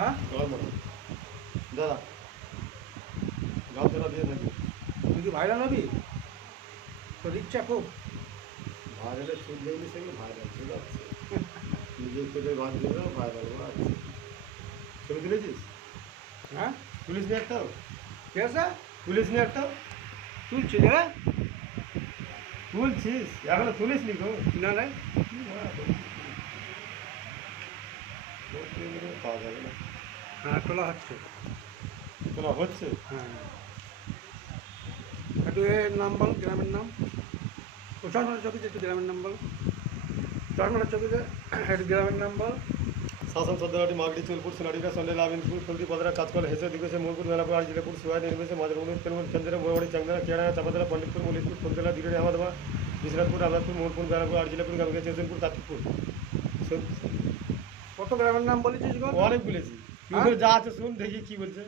হ্যাঁ দাদা গামছাটা দিয়ে থাকি। তুই কি ভাইরাল হবি? তোর ইচ্ছা খুব। ভাইরালের সুদ দেখলি সেগুলো ভাইরাল চলে যাচ্ছে। নিজের পেটে বাদ দিলে ভাইরাল আছে। ছবি তুলেছিস? হ্যাঁ তুলিস নি একটাও? ঠিক আছে, তুলিস নি একটাও? তুলছি রে। তুলছিস এখনো তুলিস নি গো? না রে, পাওয়া যাবে না। হ্যাঁ তোলা হচ্ছে। তোলা হচ্ছে? হ্যাঁ একটু এর নাম বল, গ্রামের নাম। ও চশমাটা চকিতে একটু গ্রামের নাম বল। চশমাটা চকিতে একটু গ্রামের নাম বল। শাসন সদ্দারাটি মাগড়ি চুলপুর সোনাডিকা সন্ডে লাভিনপুর ফুলটি পদরা কাজকল হেসে দিগেছে মোরপুর মেলাপুর আর জিলেপুর সুয়াই নির্মেছে মাঝরগুনি তেলমুর চন্দ্র মোড়ি চাংদা কেড়া চাপাতলা পণ্ডিতপুর মলিকপুর ফুলতলা দিগড়ি আহমদাবাদ বিশ্বনাথপুর আবাদপুর মোহনপুর বেলাপুর আর জিলেপুর গামগে চেতনপুর তাঁতিপুর। কত গ্রামের নাম বলেছিস গো? অনেক বলেছি, যা আছে শুন দেখি কি বলছে।